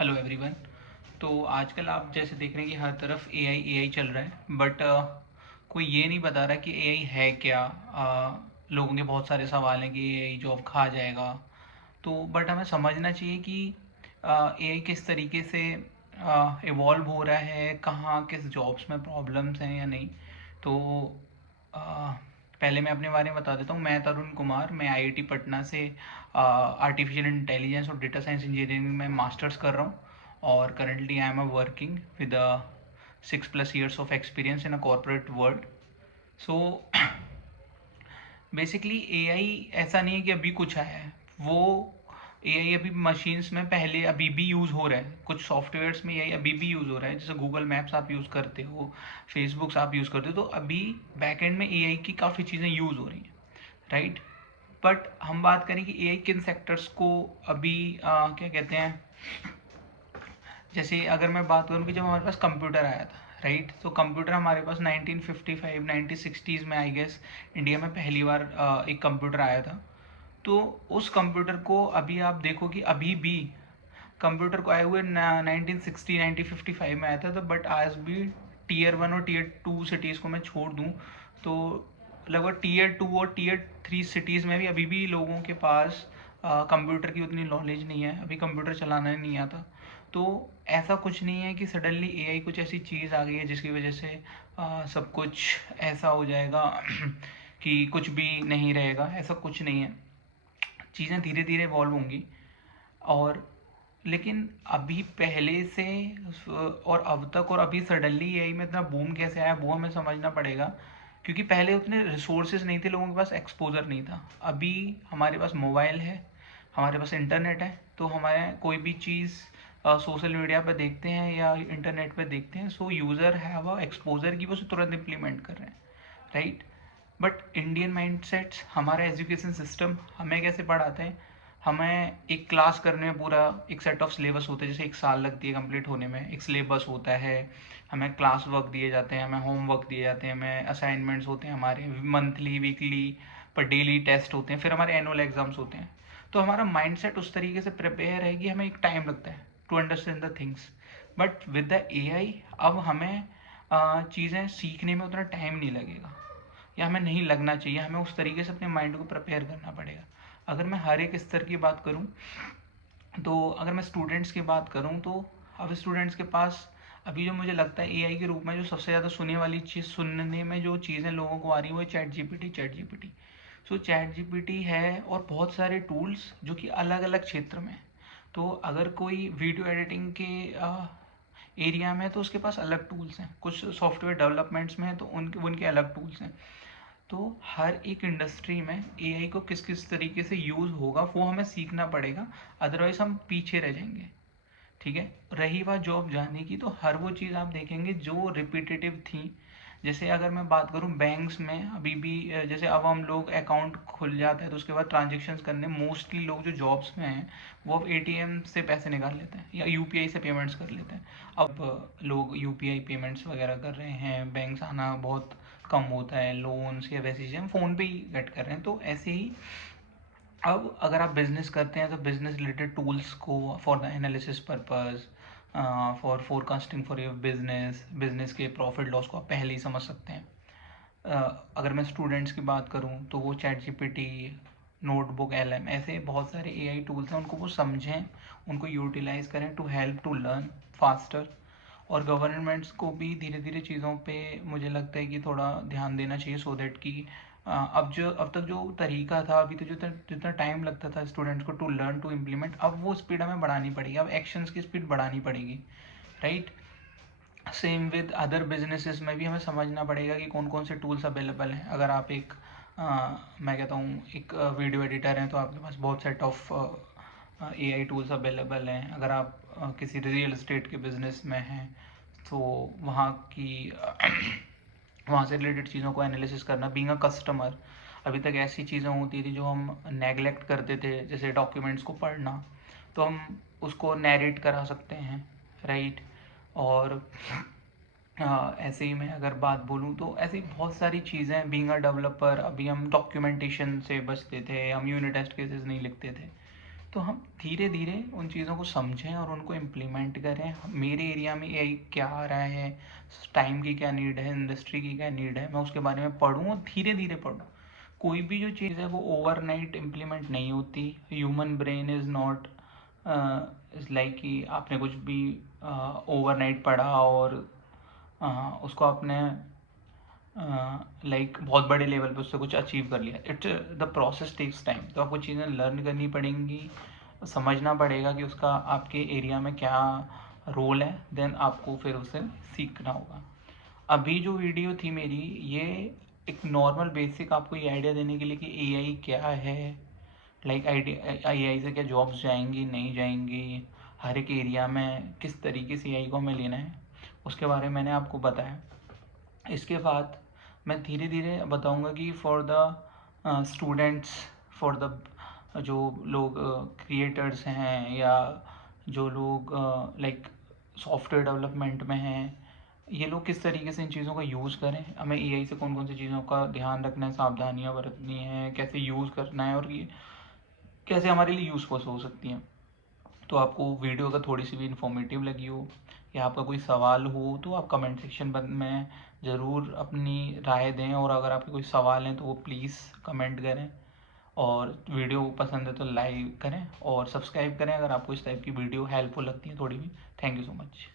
Hello everyone. तो आजकल आप जैसे देख रहे हैं कि हर तरफ एआई चल रहा है, बट कोई ये नहीं बता रहा कि एआई है क्या। लोगों के बहुत सारे सवाल हैं कि एआई जॉब खा जाएगा। तो बट हमें समझना चाहिए कि एआई किस तरीके से इवॉल्व हो रहा है, कहाँ किस जॉब्स में प्रॉब्लम्स हैं या नहीं। तो अ, पहले मैं अपने बारे में बता देता हूँ। मैं तरुण कुमार, मैं आईआईटी पटना से आर्टिफिशियल इंटेलिजेंस और डेटा साइंस इंजीनियरिंग में मास्टर्स कर रहा हूँ। और currently I am working with 6+ years of experience in a corporate world. So basically AI ऐसा नहीं है कि अभी कुछ आया है। वो एआई अभी मशीन्स में पहले अभी भी यूज़ हो रहा है, कुछ सॉफ्टवेयर्स में एआई अभी भी यूज़ हो रहा है। जैसे गूगल मैप्स आप यूज़ करते हो, फेसबुक्स आप यूज़ करते हो, तो अभी बैकएंड में एआई की काफ़ी चीज़ें यूज़ हो रही हैं, राइट। बट हम बात करें कि एआई किन सेक्टर्स को अभी क्या कहते हैं। जैसे अगर मैं बात करूँ कि जब हमारे पास कंप्यूटर आया था, राइट, तो कंप्यूटर हमारे पास 1955 1960s में आई गेस इंडिया में पहली बार एक कंप्यूटर आया था। तो उस कंप्यूटर को अभी आप देखो कि अभी भी कंप्यूटर को आए हुए 1960 1955 में आया था, तो बट आज भी टीयर 1 और टीयर 2 सिटीज़ को मैं छोड़ दूँ तो लगभग टीयर 2 और टीयर 3 सिटीज़ में भी अभी भी लोगों के पास कंप्यूटर की उतनी नॉलेज नहीं है, अभी कंप्यूटर चलाना नहीं आता। तो ऐसा कुछ नहीं है कि सडनली एआई कुछ ऐसी चीज़ आ गई है जिसकी वजह से सब कुछ ऐसा हो जाएगा कि कुछ भी नहीं रहेगा। ऐसा कुछ नहीं है, चीज़ें धीरे धीरे इवॉल्व होंगी। और लेकिन अभी पहले से और अब तक और अभी सडनली एआई में इतना बूम कैसे आया वो हमें समझना पड़ेगा। क्योंकि पहले उतने रिसोर्सेज नहीं थे, लोगों के पास एक्सपोजर नहीं था। अभी हमारे पास मोबाइल है, हमारे पास इंटरनेट है, तो हमारे कोई भी चीज़ सोशल मीडिया पे देखते हैं या इंटरनेट पे देखते हैं, सो यूज़र हैव अ एक्सपोजर की वो उसे तुरंत इम्प्लीमेंट कर रहे हैं, राइट। बट इंडियन माइंडसेट्स, हमारा एजुकेशन सिस्टम हमें कैसे पढ़ाते हैं। हमें एक क्लास करने में पूरा एक सेट ऑफ सिलेबस होता है, जैसे 1 साल लगती है कंप्लीट होने में, एक सिलेबस होता है। हमें क्लास वर्क दिए जाते हैं, हमें होम वर्क दिए जाते हैं, हमें असाइनमेंट्स होते हैं, हमारे मंथली वीकली पर डेली टेस्ट होते हैं, फिर हमारे एनुअल एग्जाम्स होते हैं। तो हमारा माइंडसेट उस तरीके से प्रिपेयर है कि हमें एक टाइम लगता है to understand the things. But with the AI अब हमें चीज़ें सीखने में उतना टाइम नहीं लगेगा, या हमें नहीं लगना चाहिए। हमें उस तरीके से अपने माइंड को प्रिपेयर करना पड़ेगा। अगर मैं हर एक स्तर की बात करूं, तो अगर मैं स्टूडेंट्स की बात करूं, तो अब स्टूडेंट्स के पास अभी जो मुझे लगता है एआई के रूप में जो सबसे ज़्यादा सुनने वाली चीज़, सुनने में जो चीज़ें लोगों को आ रही है वो चैट जीपीटी। सो चैट जीपीटी है और बहुत सारे टूल्स जो कि अलग अलग क्षेत्र में हैं। तो अगर कोई वीडियो एडिटिंग के एरिया में है तो उसके पास अलग टूल्स हैं, कुछ सॉफ्टवेयर डेवलपमेंट्स में है तो उनके अलग टूल्स हैं। तो हर एक इंडस्ट्री में एआई को किस किस तरीके से यूज़ होगा वो हमें सीखना पड़ेगा, अदरवाइज हम पीछे रह जाएंगे, ठीक है। रही बात जॉब जाने की, तो हर वो चीज़ आप देखेंगे जो रिपीटेटिव थी। जैसे अगर मैं बात करूं बैंक्स में अभी भी जैसे अब हम लोग अकाउंट खुल जाता है तो उसके बाद ट्रांजेक्शन्स करने, मोस्टली लोग जो जॉब्स में हैं वो अब एटीएम से पैसे निकाल लेते हैं या यूपीआई से पेमेंट्स कर लेते हैं। अब लोग यूपीआई पेमेंट्स वगैरह कर रहे हैं, बैंक्स आना बहुत कम होता है, लोन्स या वैसी चीज़ें हम फ़ोन पे ही गेट कर रहे हैं। तो ऐसे ही अब अगर आप बिजनेस करते हैं तो बिजनेस रिलेटेड टूल्स को for the analysis purpose, for forecasting for your business, business के प्रॉफिट लॉस को आप पहले ही समझ सकते हैं। अगर मैं स्टूडेंट्स की बात करूं तो वो चैट जीपीटी, नोटबुक, एलएम, ऐसे बहुत सारे एआई टूल्स हैं, उनको वो समझें, उनको यूटिलाइज करें to help to learn faster. और गवर्नमेंट्स को भी धीरे धीरे चीज़ों पे मुझे लगता है कि थोड़ा ध्यान देना चाहिए, सो दैट कि अब तक जो तरीका था, अभी तो जितना जितना टाइम लगता था स्टूडेंट्स को टू लर्न टू इम्प्लीमेंट, अब वो स्पीड हमें बढ़ानी पड़ेगी, अब एक्शंस की स्पीड बढ़ानी पड़ेगी, right. Same with other businesses में भी हमें समझना पड़ेगा कि कौन कौन से टूल्स अवेलेबल हैं। अगर आप एक मैं कहता हूँ एक वीडियो एडिटर हैं तो आपके पास बहुत set of AI tools available हैं। अगर आप किसी रियल एस्टेट के बिजनेस में हैं तो वहाँ की वहाँ से रिलेटेड चीज़ों को एनालिसिस करना, बीइंग अ कस्टमर। अभी तक ऐसी चीज़ें होती थी जो हम नेगलेक्ट करते थे, जैसे डॉक्यूमेंट्स को पढ़ना, तो हम उसको नैरेट करा सकते हैं, राइट। और ऐसे ही मैं अगर बात बोलूँ तो ऐसी बहुत सारी चीज़ें, बीइंग अ डेवलपर, अभी हम डॉक्यूमेंटेशन से बचते थे, हम यूनिट टेस्ट केसेस नहीं लिखते थे। तो हम धीरे धीरे उन चीज़ों को समझें और उनको इम्प्लीमेंट करें। मेरे एरिया में एआई क्या आ रहा है, टाइम की क्या नीड है, इंडस्ट्री की क्या नीड है, मैं उसके बारे में पढूँ और धीरे धीरे पढूँ। कोई भी जो चीज़ है वो ओवरनाइट इम्प्लीमेंट नहीं होती। Human brain is not is like कि आपने कुछ भी ओवरनाइट पढ़ा और उसको आपने लाइक बहुत बड़े लेवल पे उससे कुछ अचीव कर लिया। It's the process takes time. तो आपको चीज़ें लर्न करनी पड़ेंगी, समझना पड़ेगा कि उसका आपके एरिया में क्या रोल है, देन आपको फिर उसे सीखना होगा। अभी जो वीडियो थी मेरी, ये एक नॉर्मल बेसिक आपको ये आइडिया देने के लिए कि एआई क्या है, लाइक एआई से क्या जॉब्स जाएंगी नहीं जाएंगी, हर एक एरिया में किस तरीके से एआई को हमें लेना है, उसके बारे में मैंने आपको बताया। इसके बाद मैं धीरे धीरे बताऊंगा कि for the students, for the जो लोग क्रिएटर्स हैं या जो लोग लाइक सॉफ्टवेयर डेवलपमेंट में हैं, ये लोग किस तरीके से इन चीज़ों का यूज़ करें, हमें एआई से कौन कौन सी चीज़ों का ध्यान रखना है, सावधानियां बरतनी है, कैसे यूज़ करना है और ये कैसे हमारे लिए यूज़फुल हो सकती हैं। तो आपको वीडियो अगर थोड़ी सी भी इन्फॉर्मेटिव लगी हो या आपका कोई सवाल हो तो आप कमेंट सेक्शन में ज़रूर अपनी राय दें, और अगर आपके कोई सवाल हैं तो वो प्लीज़ कमेंट करें, और वीडियो पसंद है तो लाइक करें और सब्सक्राइब करें अगर आपको इस टाइप की वीडियो हेल्पफुल लगती है थोड़ी भी। Thank you so much.